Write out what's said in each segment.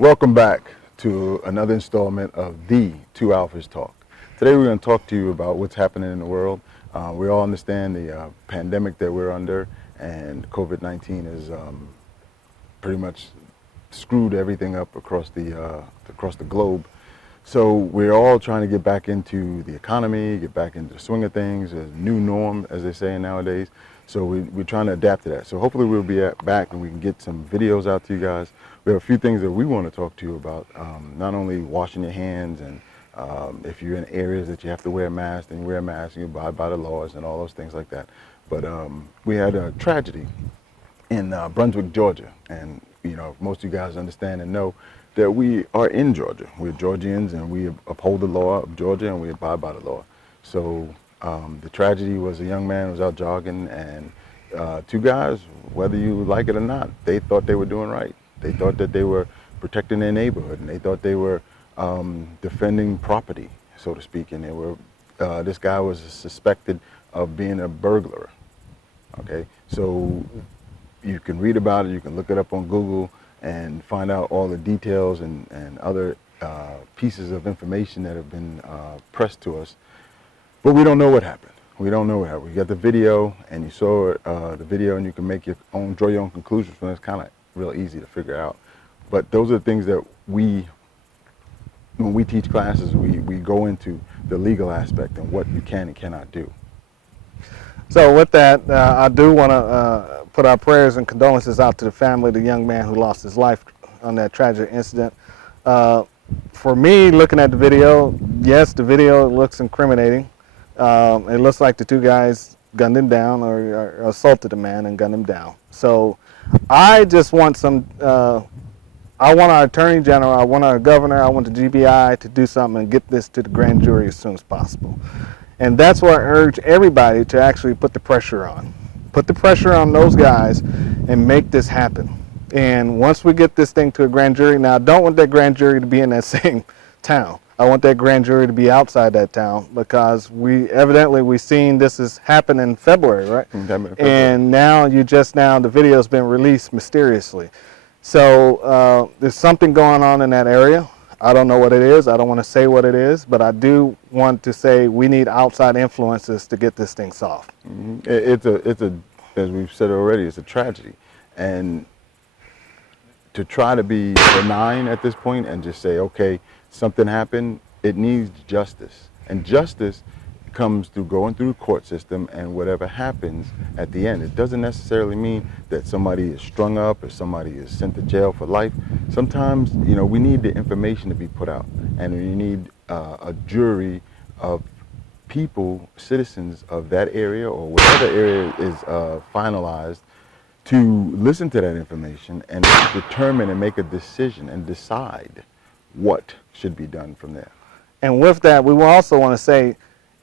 Welcome back to another installment of the Two Alphas Talk. Today we're going to talk to you about what's happening in the world. We all understand the pandemic that we're under, and COVID-19 has pretty much screwed everything up across the globe. So we're all trying to get back into the economy, get back into the swing of things, a new norm, as they say nowadays. So we're trying to adapt to that. So hopefully we'll be back and we can get some videos out to you guys. We have a few things that we want to talk to you about, not only washing your hands and if you're in areas that you have to wear a mask, then you wear a mask and you abide by the laws and all those things like that. But we had a tragedy in Brunswick, Georgia. And you know, most of you guys understand and know that we are in Georgia. We're Georgians and we uphold the law of Georgia and we abide by the law. So the tragedy was a young man who was out jogging, and two guys, whether you like it or not, they thought they were doing right. They thought that they were protecting their neighborhood, and they thought they were defending property, so to speak. And they were, this guy was suspected of being a burglar. Okay, so you can read about it, you can look it up on Google and find out all the details and other pieces of information that have been pressed to us. But we don't know what happened. We don't know what happened. We got the video, and you saw the video, and you can make your own, draw your own conclusions from it. It's kind of real easy to figure out. But those are the things that when we teach classes, we go into the legal aspect and what you can and cannot do. So with that, I do want to put our prayers and condolences out to the family of the young man who lost his life on that tragic incident. For me, looking at the video, yes, the video looks incriminating. It looks like the two guys gunned him down or assaulted the man and gunned him down. So I just want I want our Attorney General, I want our Governor, I want the GBI to do something and get this to the grand jury as soon as possible. And that's why I urge everybody to actually put the pressure on. Put the pressure on those guys and make this happen. And once we get this thing to a grand jury, now I don't want that grand jury to be in that same town. I want that grand jury to be outside that town, because we've seen this has happened in February, right? And now the video's been released mysteriously. So there's something going on in that area. I don't know what it is. I don't want to say what it is, but I do want to say we need outside influences to get this thing solved. Mm-hmm. It's a, as we've said already, it's a tragedy. And to try to be benign at this point and just say, okay, something happened, it needs justice. And justice comes through going through the court system, and whatever happens at the end. It doesn't necessarily mean that somebody is strung up or somebody is sent to jail for life. Sometimes, you know, we need the information to be put out, and we need a jury of people, citizens of that area or whatever area is finalized, to listen to that information and determine and make a decision and decide what should be done from there. And with that, we will also want to say,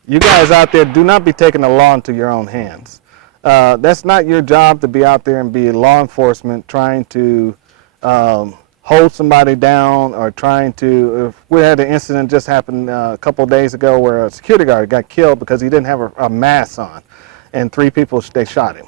you guys out there, do not be taking the law into your own hands. That's not your job to be out there and be law enforcement trying to hold somebody down or trying to, if we had an incident just happened a couple of days ago where a security guard got killed because he didn't have a mask on, and 3 people, they shot him.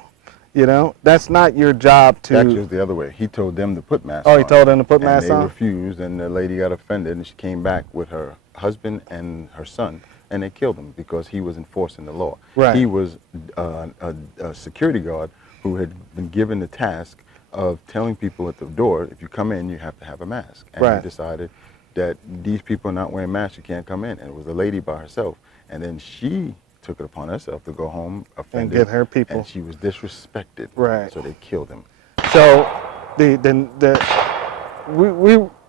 You know, that's not your job to... Actually, it was the other way. He told them to put masks on. Oh, he told them to put masks on? And they refused, and the lady got offended, and she came back with her husband and her son, and they killed him because he was enforcing the law. Right. He was a security guard who had been given the task of telling people at the door, if you come in, you have to have a mask. And right. He decided that these people are not wearing masks, you can't come in. And it was a lady by herself. And then she took it upon herself to go home offended. And get her people. And she was disrespected. Right. So they killed him. So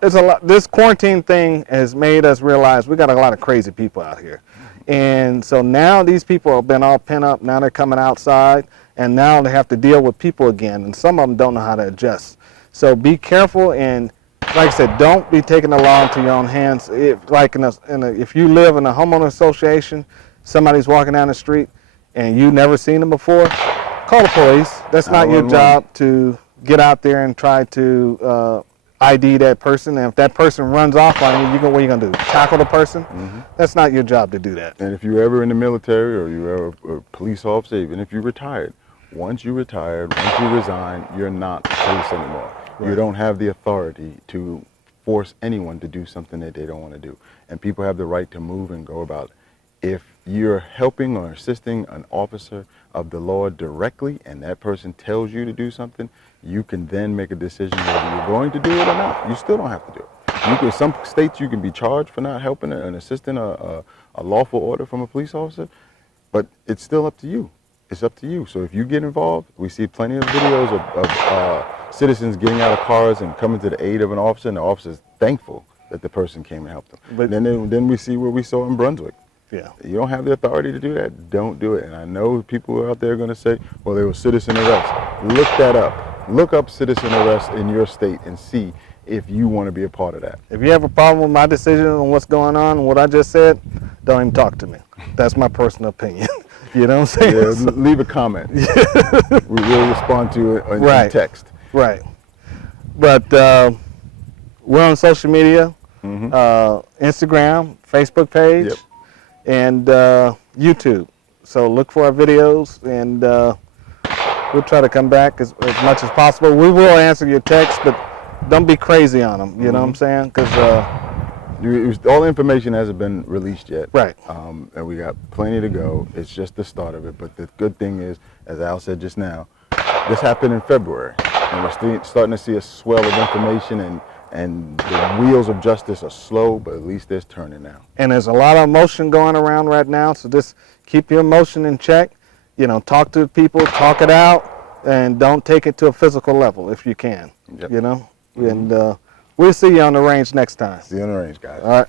it's a lot. This quarantine thing has made us realize we got a lot of crazy people out here. And so now these people have been all pent up. Now they're coming outside, and now they have to deal with people again. And some of them don't know how to adjust. So be careful, and like I said, don't be taking the law into your own hands. If you live in a homeowner association, somebody's walking down the street, and you've never seen them before, call the police. That's not your job to get out there and try to ID that person. And if that person runs off on you, what are you going to do? Tackle the person? Mm-hmm. That's not your job to do that. And if you're ever in the military or you're ever a police officer, even if you're retired, once you resign, you're not police anymore. Right. You don't have the authority to force anyone to do something that they don't want to do. And people have the right to move and go about it. If you're helping or assisting an officer of the law directly and that person tells you to do something, you can then make a decision whether you're going to do it or not. You still don't have to do it. Some states you can be charged for not helping and assisting a lawful order from a police officer, but it's still up to you. It's up to you. So if you get involved, we see plenty of videos of citizens getting out of cars and coming to the aid of an officer, and the officer is thankful that the person came and helped them. But then we see what we saw in Brunswick. Yeah. You don't have the authority to do that, don't do it. And I know people out there are going to say, well, there was citizen arrest. Look that up. Look up citizen arrest in your state and see if you want to be a part of that. If you have a problem with my decision on what's going on and what I just said, don't even talk to me. That's my personal opinion. You know what I'm saying? Yeah, leave a comment. We will respond to it in text. Right. But we're on social media, Instagram, Facebook page, and YouTube. So look for our videos, and we'll try to come back as much as possible. We will answer your texts, but don't be crazy on them. You know what I'm saying? Because all the information hasn't been released yet. Right. And we got plenty to go. It's just the start of it. But the good thing is, as Al said just now, this happened in February. And we're starting to see a swell of information, and the wheels of justice are slow, but at least there's turning now. And there's a lot of emotion going around right now, so just keep your emotion in check. You know, talk to people, talk it out, and don't take it to a physical level if you can. You know? And we'll see you on the range next time. See you on the range, guys. All right.